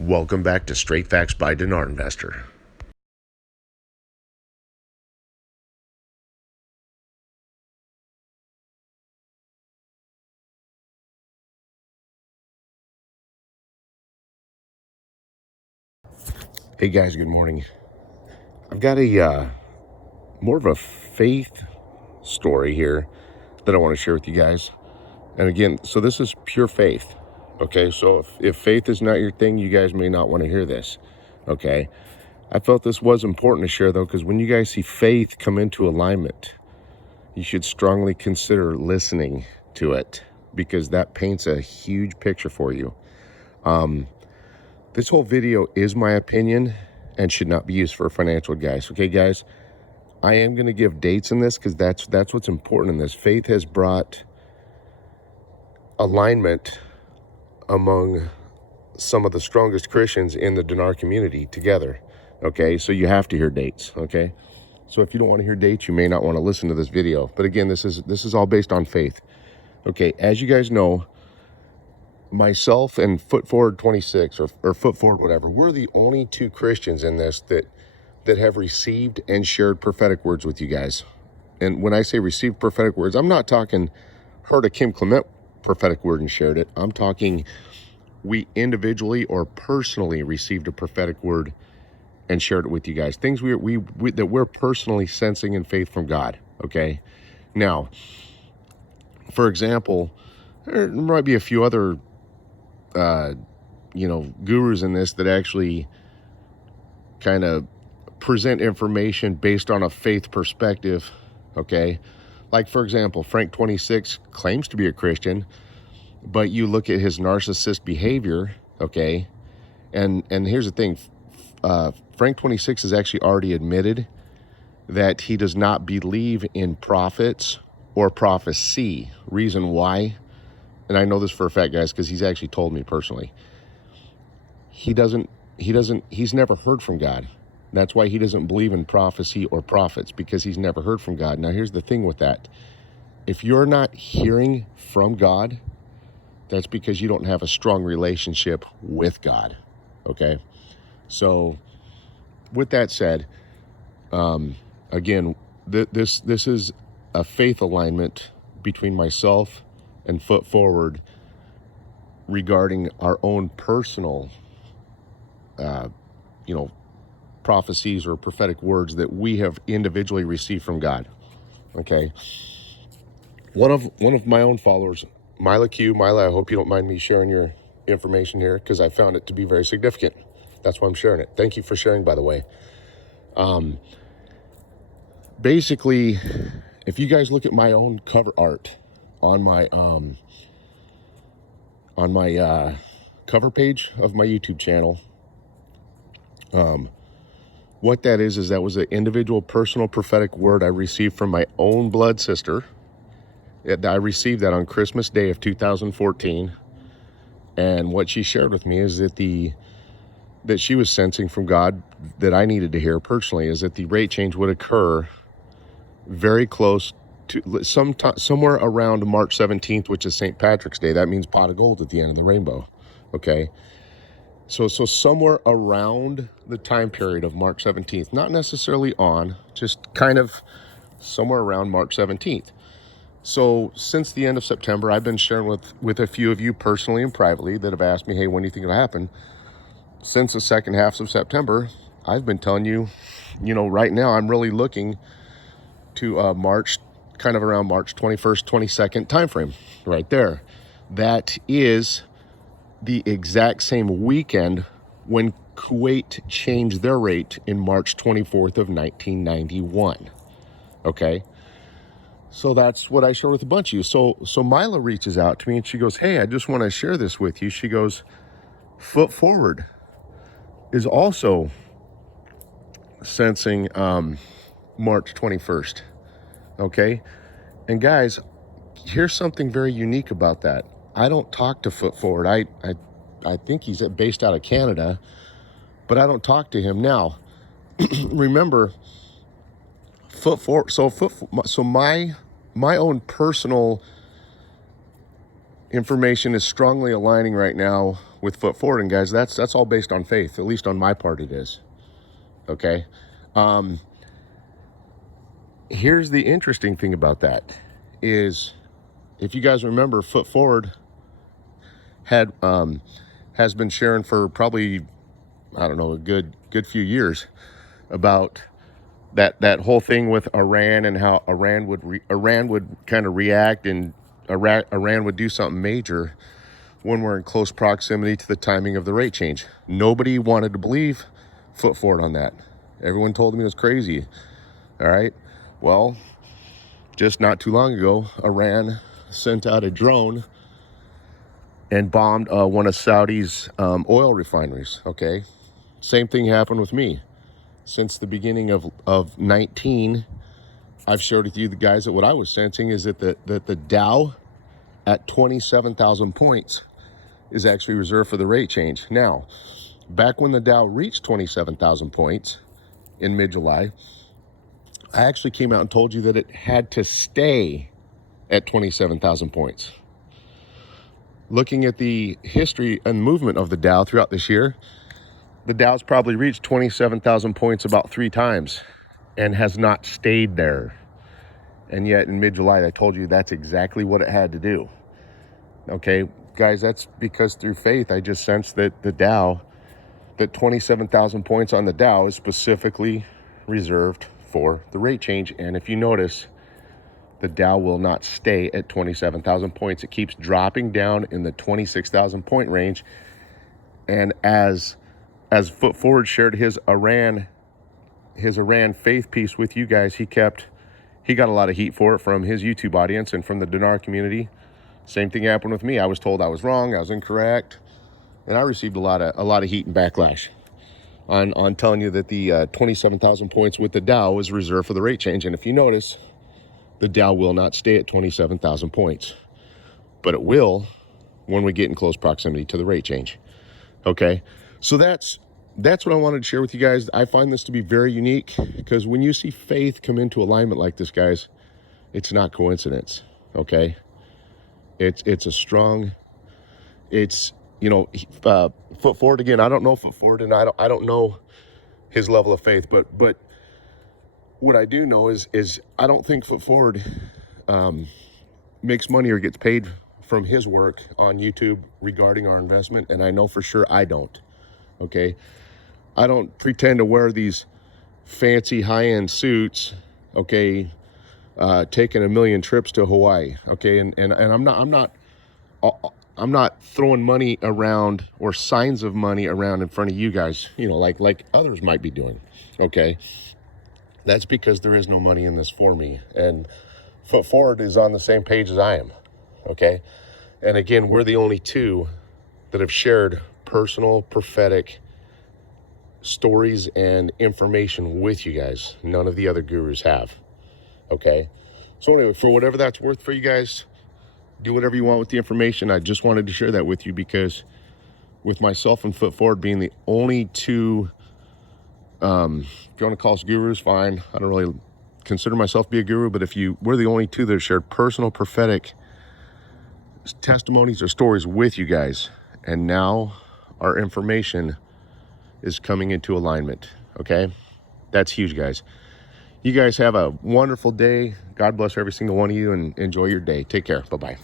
Welcome back to Straight Facts by Dinar Investor. Hey guys, good morning. I've got a more of a faith story here that I want to share with you guys. And again, so this is pure faith. Okay, so if faith is not your thing, you guys may not want to hear this. Okay, I felt this was important to share though, because when you guys see faith come into alignment, you should strongly consider listening to it, because that paints a huge picture for you. This whole video is my opinion and should not be used for financial advice. Okay, guys, I am going to give dates in this because that's what's important in this. Faith has brought alignment among some of the strongest Christians in the Dinar community together. Okay, so you have to hear dates. Okay, so if you don't want to hear dates, you may not want to listen to this video. But again, this is all based on faith. Okay, as you guys know, myself and Foot Forward 26 or Foot Forward whatever, we're the only two Christians in this that have received and shared prophetic words with you guys. And when I say received prophetic words, I'm not talking heard a Kim Clement prophetic word and shared it. I'm talking we individually or personally received a prophetic word and shared it with you guys. Things we that we're personally sensing in faith from God. Okay, now, for example, there might be a few other gurus in this that actually kind of present information based on a faith perspective. Okay, like for example, Frank 26 claims to be a Christian, but you look at his narcissist behavior. Okay, and here's the thing, Frank 26 has actually already admitted that he does not believe in prophets or prophecy. Reason why, and I know this for a fact, guys, because he's actually told me personally, he's never heard from God. That's why he doesn't believe in prophecy or prophets, because he's never heard from God. Now, here's the thing with that. If you're not hearing from God, that's because you don't have a strong relationship with God. Okay? So, with that said, again, this is a faith alignment between myself and Foot Forward regarding our own personal, prophecies or prophetic words that we have individually received from God. Okay. One of my own followers, Mila Q. Mila, I hope you don't mind me sharing your information here, because I found it to be very significant. That's why I'm sharing it. Thank you for sharing, by the way. Basically, if you guys look at my own cover art on my cover page of my YouTube channel, what that is that was an individual personal prophetic word I received from my own blood sister. I received that on Christmas Day of 2014. And what she shared with me is that she was sensing from God that I needed to hear personally, is that the rate change would occur very close to somewhere around March 17th, which is St. Patrick's Day. That means pot of gold at the end of the rainbow. Okay. So somewhere around the time period of March 17th, not necessarily on, just kind of somewhere around March 17th. So since the end of September, I've been sharing with a few of you personally and privately that have asked me, hey, when do you think it'll happen? Since the second half of September, I've been telling you, right now I'm really looking to March, kind of around March 21st, 22nd timeframe right there. That is the exact same weekend when Kuwait changed their rate in March 24th of 1991. Okay. So that's what I shared with a bunch of you. So Mila reaches out to me and she goes, hey, I just want to share this with you. She goes, Foot Forward is also sensing March 21st. Okay. And guys, here's something very unique about that. I don't talk to Foot Forward. I think he's based out of Canada, but I don't talk to him now. Remember, Foot Forward. So my own personal information is strongly aligning right now with foot forward. And guys, that's all based on faith. At least on my part it is. Okay. Here's the interesting thing about that is, if you guys remember, foot forward has been sharing for probably, I don't know, a good few years about that whole thing with Iran, and how Iran would kind of react, and Iran would do something major when we're in close proximity to the timing of the rate change. Nobody wanted to believe foot forward on that. Everyone told me it was crazy. All right. Well, just not too long ago, Iran sent out a drone and bombed one of Saudi's oil refineries. Okay. Same thing happened with me. Since the beginning of 19, I've shared with you, the guys, that what I was sensing is that the Dow at 27,000 points is actually reserved for the rate change. Now, back when the Dow reached 27,000 points in mid-July, I actually came out and told you that it had to stay at 27,000 points. Looking at the history and movement of the Dow throughout this year, the Dow's probably reached 27,000 points about 3 times and has not stayed there. And yet in mid-July, I told you that's exactly what it had to do. Okay, guys, that's because through faith, I just sensed that the Dow, that 27,000 points on the Dow is specifically reserved for the rate change. And if you notice, the Dow will not stay at 27,000 points. It keeps dropping down in the 26,000 point range. And as Foot Forward shared his Iran faith piece with you guys, he got a lot of heat for it from his YouTube audience and from the Dinar community. Same thing happened with me. I was told I was wrong, I was incorrect, and I received a lot of heat and backlash on telling you that the 27,000 points with the Dow is reserved for the rate change. And if you notice, the Dow will not stay at 27,000 points, but it will when we get in close proximity to the rate change. Okay, so that's what I wanted to share with you guys. I find this to be very unique, because when you see faith come into alignment like this, guys, it's not coincidence. Okay, it's a strong, it's, Foot Forward, again, I don't know Foot Forward, and I don't know his level of faith, but what I do know is I don't think Foot Forward makes money or gets paid from his work on YouTube regarding our investment, and I know for sure I don't. Okay, I don't pretend to wear these fancy high-end suits, okay, taking 1 million trips to Hawaii, okay, and I'm not throwing money around or signs of money around in front of you guys, like others might be doing. Okay, that's because there is no money in this for me, and Foot Forward is on the same page as I am. Okay, and again, we're the only two that have shared personal prophetic stories and information with you guys. None of the other gurus have. Okay, so anyway, for whatever that's worth for you guys, do whatever you want with the information. I just wanted to share that with you, because with myself and Foot Forward being the only two, if you want to call us gurus, fine. I don't really consider myself to be a guru, but we're the only two that have shared personal prophetic testimonies or stories with you guys, and now our information is coming into alignment. Okay, that's huge, guys. You guys have a wonderful day. God bless every single one of you, and enjoy your day. Take care. Bye-bye.